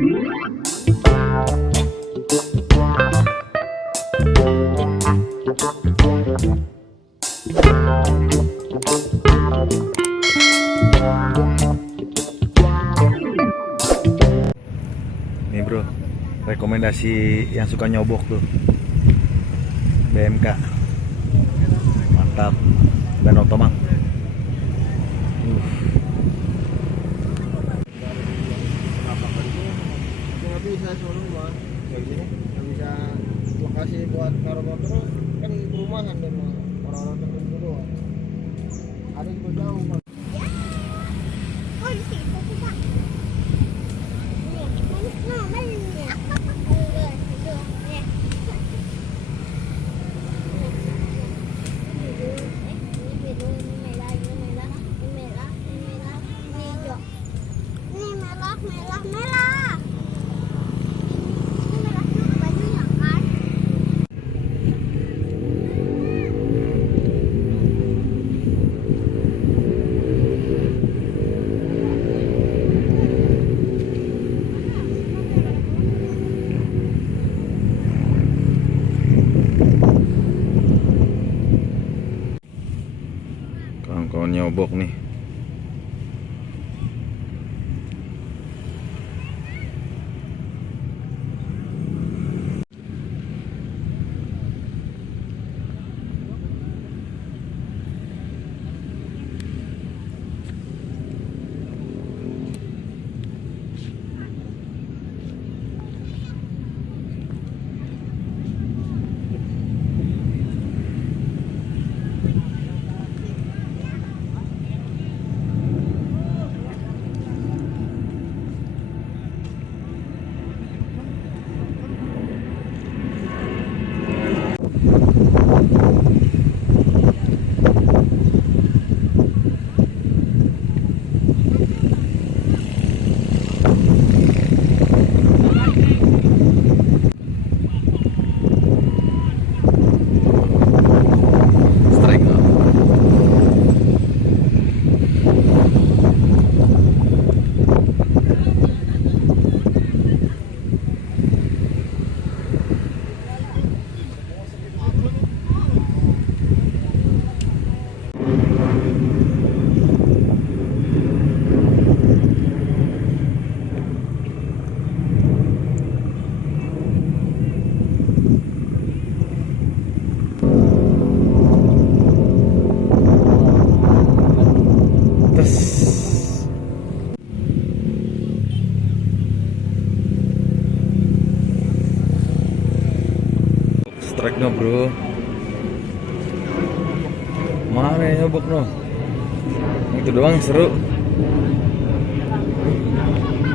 Nih bro, rekomendasi yang suka nyobok tuh BMK mantap, dan otomak. Nggak bisa soalnya mah kayak gini nggak bisa lokasi buat naruh motor kan perumahan dan orang-orang tertentu doang. Ada juga jauh Pak. Oh di situ tuh Pak. Nah, mainnya. Merah. Bajunya kan. Kawan-kawan nyobok nih. Strike nggak? Strike no bro. Mana yang nyobok no? Itu doang seru.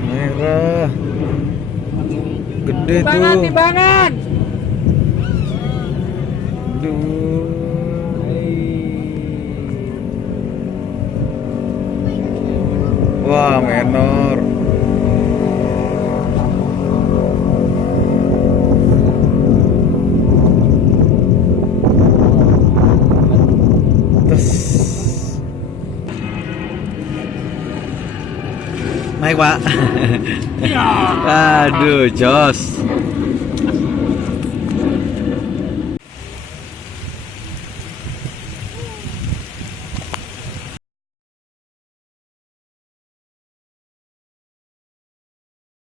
Merah. Gede tuh. Timbangan. Aduh. Wah, menor. Naik Pak. Aduh, jos.